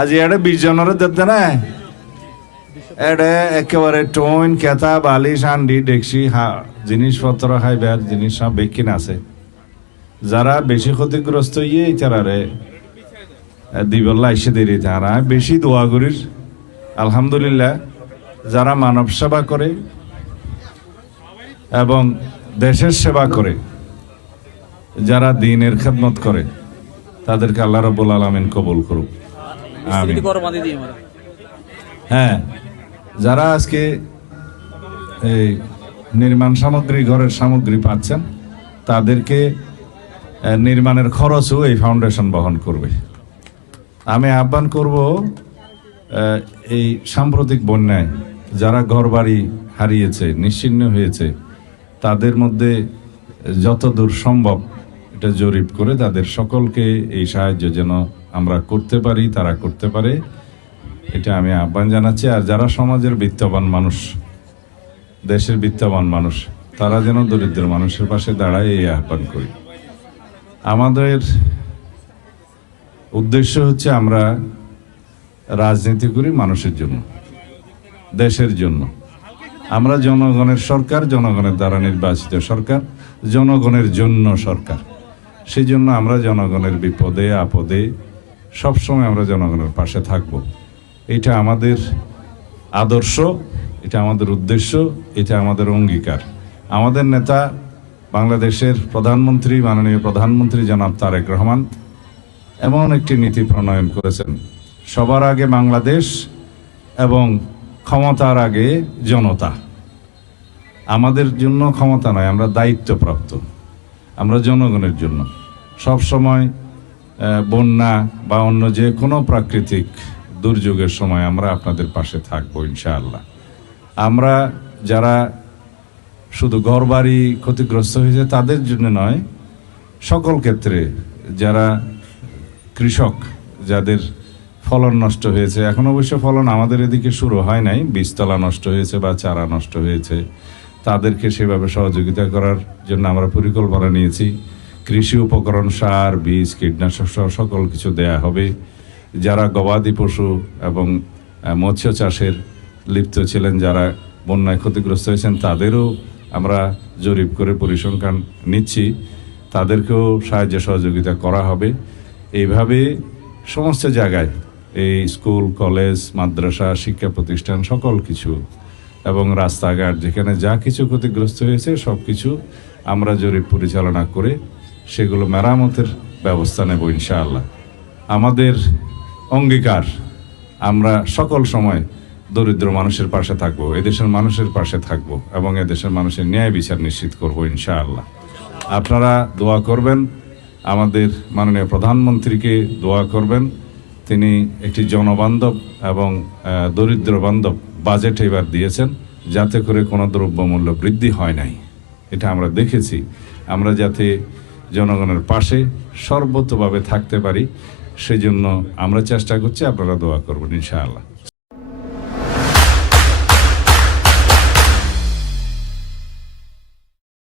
আজ এটা 20 জনের দেখতে না এটা একেবারে টোন কেতা বালিশ আন্ডি ডেকসি জিনিসপত্র খাইবার জিনিস সব বেকিন আছে যারা বেশি ক্ষতিগ্রস্ত ইয়ে তারারে দিবল্লা এসে দেরি তারা বেশি দোয়া করির আলহামদুলিল্লাহ যারা মানব সেবা করে এবং দেশের সেবা করে যারা দ্বীনের খেদমত করে তাদেরকে আল্লাহ রাব্বুল আলামিন কবুল করুক আমিন। হ্যাঁ, যারা আজকে এই নির্মাণ সামগ্রী ঘরের সামগ্রী পাচ্ছেন তাদেরকে নির্মাণের খরচও এই ফাউন্ডেশন বহন করবে। আমি আহ্বান করব এই সাম্প্রতিক বন্যায় যারা ঘরবাড়ি হারিয়েছে নিশ্চিহ্ন হয়েছে তাদের মধ্যে যতদূর সম্ভব এটা জরিপ করে তাদের সকলকে এই সাহায্য যেন আমরা করতে পারি তারা করতে পারে এটা আমি আহ্বান জানাচ্ছি। আর যারা সমাজের বিত্তবান মানুষ দেশের বিত্তবান মানুষ তারা যেন দরিদ্র মানুষের পাশে দাঁড়ায় এই আহ্বান করি। আমাদের উদ্দেশ্য হচ্ছে আমরা রাজনীতি করি মানুষের জন্য দেশের জন্য। আমরা জনগণের সরকার, জনগণের দ্বারা নির্বাচিত সরকার, জনগণের জন্য সরকার। সেই জন্য আমরা জনগণের বিপদে আপদে সবসময় আমরা জনগণের পাশে থাকব। এটা আমাদের আদর্শ, এটা আমাদের উদ্দেশ্য, এটা আমাদের অঙ্গীকার। আমাদের নেতা বাংলাদেশের প্রধানমন্ত্রী মাননীয় প্রধানমন্ত্রী জনাব তারেক রহমান এমন একটি নীতি প্রণয়ন করেছেন, সবার আগে বাংলাদেশ এবং ক্ষমতার আগে জনতা। আমাদের জন্য ক্ষমতা নয়, আমরা দায়িত্বপ্রাপ্ত, আমরা জনগণের জন্য। সব সময় বন্যা বা অন্য যে কোনো প্রাকৃতিক দুর্যোগের সময় আমরা আপনাদের পাশে থাকবো ইনশাআল্লাহ। আমরা যারা শুধু ঘরবাড়ি ক্ষতিগ্রস্ত হয়েছে তাদের জন্য নয়, সকল ক্ষেত্রে যারা কৃষক যাদের ফলন নষ্ট হয়েছে, এখন অবশ্য ফলন আমাদের এদিকে শুরু হয় নাই, বীজতলা নষ্ট হয়েছে বা চারা নষ্ট হয়েছে, তাদেরকে সেভাবে সহযোগিতা করার জন্য আমরা পরিকল্পনা নিয়েছি। কৃষি উপকরণ, সার, বীজ, কীটনাশক সহ সকল কিছু দেয়া হবে। যারা গবাদি পশু এবং মৎস্য চাষের লিপ্ত ছিলেন, যারা বন্যায় ক্ষতিগ্রস্ত হয়েছেন তাদেরও আমরা জরিপ করে পরিসংখ্যান নিচ্ছি, তাদেরকেও সাহায্য সহযোগিতা করা হবে। এইভাবে সমস্ত জায়গায় এই স্কুল, কলেজ, মাদ্রাসা, শিক্ষা প্রতিষ্ঠান সকল কিছু এবং রাস্তাঘাট যেখানে যা কিছু ক্ষতিগ্রস্ত হয়েছে সব কিছু আমরা জরিপ পরিচালনা করে সেগুলো মেরামতের ব্যবস্থা নেব ইনশাআল্লাহ। আমাদের অঙ্গীকার, আমরা সকল সময় দরিদ্র মানুষের পাশে থাকব, এদেশের মানুষের পাশে থাকব এবং এদেশের মানুষের ন্যায় বিচার নিশ্চিত করব ইনশাআল্লাহ। আপনারা দোয়া করবেন, আমাদের মাননীয় প্রধানমন্ত্রীকে দোয়া করবেন। তিনি একটি জনবান্ধব এবং দরিদ্র বান্ধব বাজেট এবার দিয়েছেন, যাতে করে কোনো দ্রব্যমূল্য বৃদ্ধি হয় নাই। এটা আমরা দেখেছি। আমরা যাতে জনগণের পাশে সর্বতোভাবে থাকতে পারি সেজন্য আমরা চেষ্টা করছি। আপনারা দোয়া করবেন ইনশাআল্লাহ।